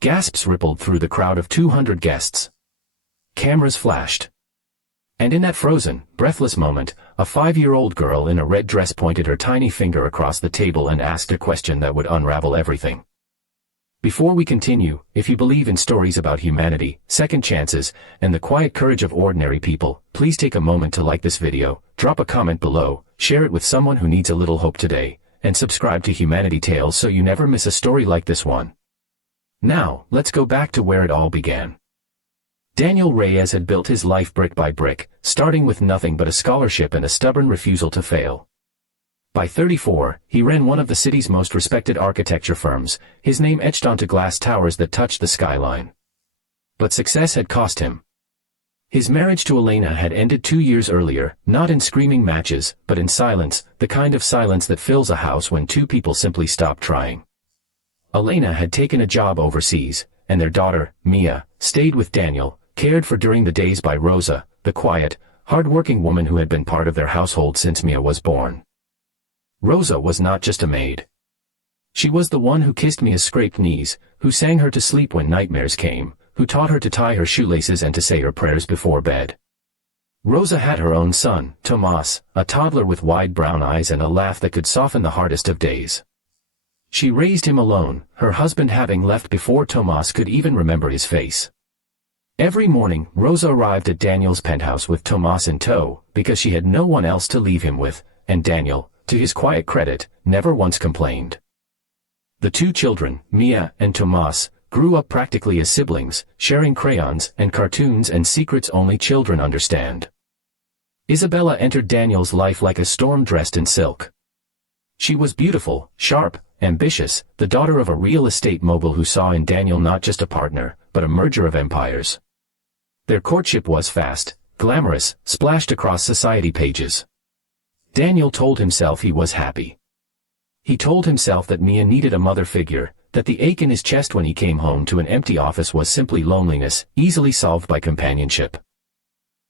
Gasps rippled through the crowd of 200 guests. Cameras flashed. And in that frozen, breathless moment, a 5-year-old girl in a red dress pointed her tiny finger across the table and asked a question that would unravel everything. Before we continue, if you believe in stories about humanity, second chances, and the quiet courage of ordinary people, please take a moment to like this video, drop a comment below, share it with someone who needs a little hope today, and subscribe to Humanity Tales so you never miss a story like this one. Now, let's go back to where it all began. Daniel Reyes had built his life brick by brick, starting with nothing but a scholarship and a stubborn refusal to fail. By 34, he ran one of the city's most respected architecture firms, his name etched onto glass towers that touched the skyline. But success had cost him. His marriage to Elena had ended 2 years earlier, not in screaming matches, but in silence, the kind of silence that fills a house when two people simply stop trying. Elena had taken a job overseas, and their daughter, Mia, stayed with Daniel, cared for during the days by Rosa, the quiet, hard-working woman who had been part of their household since Mia was born. Rosa was not just a maid. She was the one who kissed Mia's scraped knees, who sang her to sleep when nightmares came, who taught her to tie her shoelaces and to say her prayers before bed. Rosa had her own son, Tomás, a toddler with wide brown eyes and a laugh that could soften the hardest of days. She raised him alone, her husband having left before Tomás could even remember his face. Every morning, Rosa arrived at Daniel's penthouse with Tomás in tow, because she had no one else to leave him with, and Daniel, to his quiet credit, never once complained. The two children, Mia and Tomás, grew up practically as siblings, sharing crayons and cartoons and secrets only children understand. Isabella entered Daniel's life like a storm dressed in silk. She was beautiful, sharp, ambitious, the daughter of a real estate mogul who saw in Daniel not just a partner, but a merger of empires. Their courtship was fast, glamorous, splashed across society pages. Daniel told himself he was happy. He told himself that Mia needed a mother figure, that the ache in his chest when he came home to an empty office was simply loneliness, easily solved by companionship.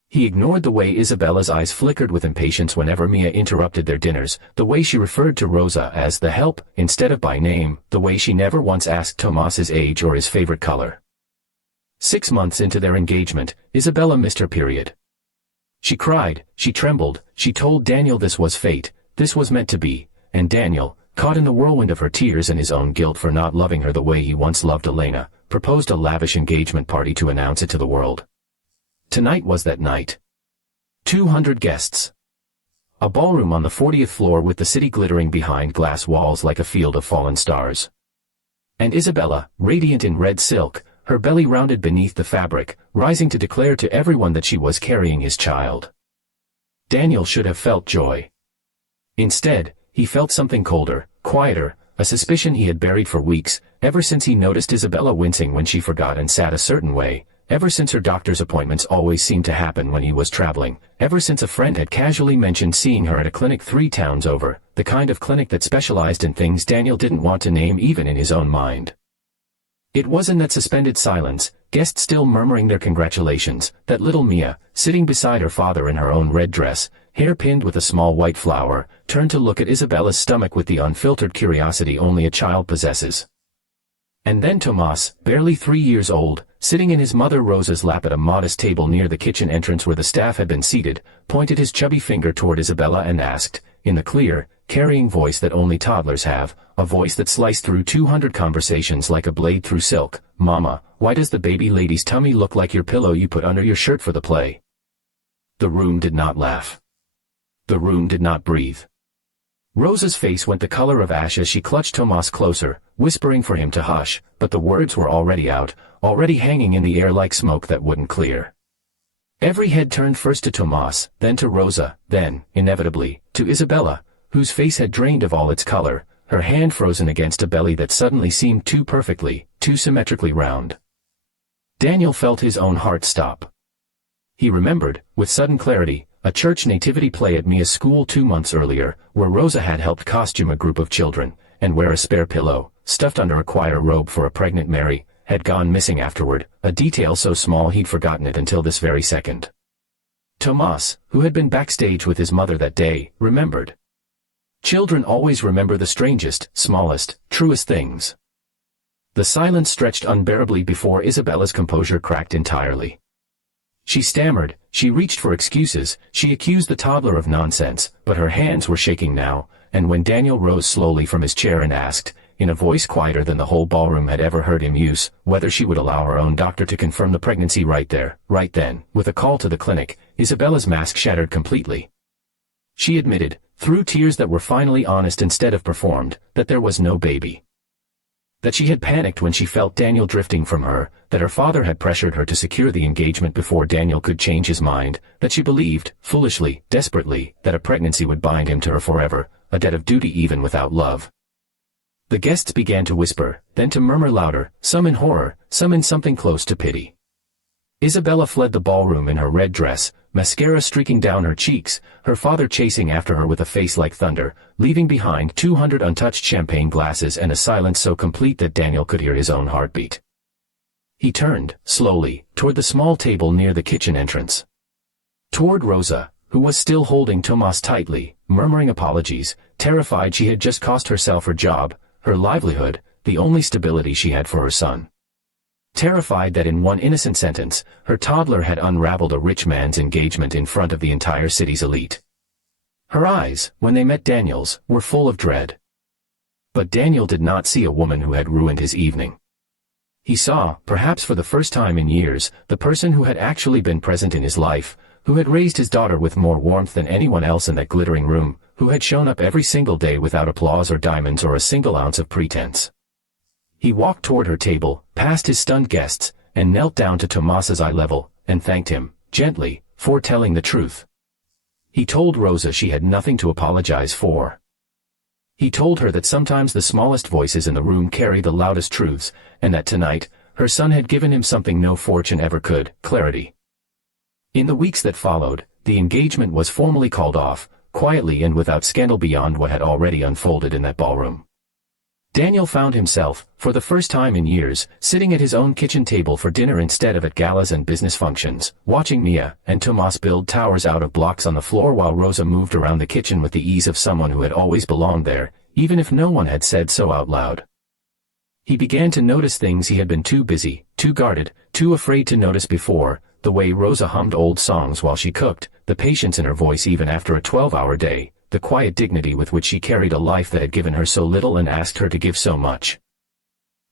He ignored the way Isabella's eyes flickered with impatience whenever Mia interrupted their dinners, the way she referred to Rosa as the help, instead of by name, the way she never once asked Tomás's age or his favorite color. 6 months into their engagement, Isabella missed her period. She cried, she trembled, she told Daniel this was fate, this was meant to be, and Daniel, caught in the whirlwind of her tears and his own guilt for not loving her the way he once loved Elena, proposed a lavish engagement party to announce it to the world. Tonight was that night. 200 guests. A ballroom on the 40th floor with the city glittering behind glass walls like a field of fallen stars. And Isabella, radiant in red silk, her belly rounded beneath the fabric, rising to declare to everyone that she was carrying his child. Daniel should have felt joy. Instead, he felt something colder, quieter, a suspicion he had buried for weeks, ever since he noticed Isabella wincing when she forgot and sat a certain way, ever since her doctor's appointments always seemed to happen when he was traveling, ever since a friend had casually mentioned seeing her at a clinic 3 towns over, the kind of clinic that specialized in things Daniel didn't want to name even in his own mind. It was in that suspended silence, guests still murmuring their congratulations, that little Mia, sitting beside her father in her own red dress, hair pinned with a small white flower, turned to look at Isabella's stomach with the unfiltered curiosity only a child possesses. And then Tomás, barely 3 years old, sitting in his mother Rosa's lap at a modest table near the kitchen entrance where the staff had been seated, pointed his chubby finger toward Isabella and asked, in the clear, carrying voice that only toddlers have, a voice that sliced through 200 conversations like a blade through silk, "Mama, why does the baby lady's tummy look like your pillow you put under your shirt for the play?" The room did not laugh. The room did not breathe. Rosa's face went the color of ash as she clutched Tomás closer, whispering for him to hush, but the words were already out, already hanging in the air like smoke that wouldn't clear. Every head turned first to Tomás, then to Rosa, then, inevitably, to Isabella, whose face had drained of all its color, her hand frozen against a belly that suddenly seemed too perfectly, too symmetrically round. Daniel felt his own heart stop. He remembered, with sudden clarity, a church nativity play at Mia's school 2 months earlier, where Rosa had helped costume a group of children, and where a spare pillow, stuffed under a choir robe for a pregnant Mary, had gone missing afterward, a detail so small he'd forgotten it until this very second. Tomás, who had been backstage with his mother that day, remembered. Children always remember the strangest, smallest, truest things. The silence stretched unbearably before Isabella's composure cracked entirely. She stammered, she reached for excuses, she accused the toddler of nonsense, but her hands were shaking now, and when Daniel rose slowly from his chair and asked, in a voice quieter than the whole ballroom had ever heard him use, whether she would allow her own doctor to confirm the pregnancy right there, right then, with a call to the clinic, Isabella's mask shattered completely. She admitted, through tears that were finally honest instead of performed, that there was no baby. That she had panicked when she felt Daniel drifting from her, that her father had pressured her to secure the engagement before Daniel could change his mind, that she believed, foolishly, desperately, that a pregnancy would bind him to her forever, a debt of duty even without love. The guests began to whisper, then to murmur louder, some in horror, some in something close to pity. Isabella fled the ballroom in her red dress, mascara streaking down her cheeks, her father chasing after her with a face like thunder, leaving behind 200 untouched champagne glasses and a silence so complete that Daniel could hear his own heartbeat. He turned, slowly, toward the small table near the kitchen entrance. Toward Rosa, who was still holding Tomás tightly, murmuring apologies, terrified she had just cost herself her job, her livelihood, the only stability she had for her son. Terrified that in one innocent sentence, her toddler had unraveled a rich man's engagement in front of the entire city's elite. Her eyes, when they met Daniel's, were full of dread. But Daniel did not see a woman who had ruined his evening. He saw, perhaps for the first time in years, the person who had actually been present in his life, who had raised his daughter with more warmth than anyone else in that glittering room, who had shown up every single day without applause or diamonds or a single ounce of pretense. He walked toward her table, past his stunned guests, and knelt down to Tomás's eye level, and thanked him, gently, for telling the truth. He told Rosa she had nothing to apologize for. He told her that sometimes the smallest voices in the room carry the loudest truths, and that tonight, her son had given him something no fortune ever could, clarity. In the weeks that followed, the engagement was formally called off, quietly and without scandal beyond what had already unfolded in that ballroom. Daniel found himself, for the first time in years, sitting at his own kitchen table for dinner instead of at galas and business functions, watching Mia and Tomás build towers out of blocks on the floor while Rosa moved around the kitchen with the ease of someone who had always belonged there, even if no one had said so out loud. He began to notice things he had been too busy, too guarded, too afraid to notice before, the way Rosa hummed old songs while she cooked, the patience in her voice even after a 12-hour day, the quiet dignity with which she carried a life that had given her so little and asked her to give so much.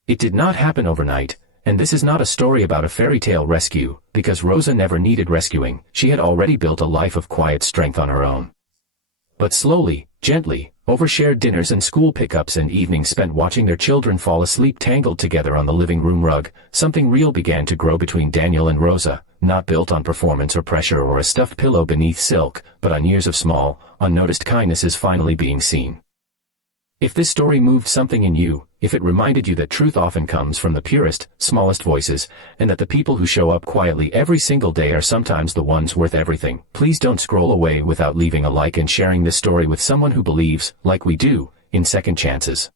It did not happen overnight, and this is not a story about a fairy tale rescue, because Rosa never needed rescuing, she had already built a life of quiet strength on her own. But slowly, gently, over shared dinners and school pickups and evenings spent watching their children fall asleep tangled together on the living room rug, something real began to grow between Daniel and Rosa, not built on performance or pressure or a stuffed pillow beneath silk, but on years of small, unnoticed kindnesses finally being seen. If this story moved something in you, if it reminded you that truth often comes from the purest, smallest voices, and that the people who show up quietly every single day are sometimes the ones worth everything, please don't scroll away without leaving a like and sharing this story with someone who believes, like we do, in second chances.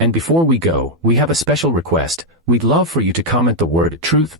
And before we go, we have a special request. We'd love for you to comment the word truth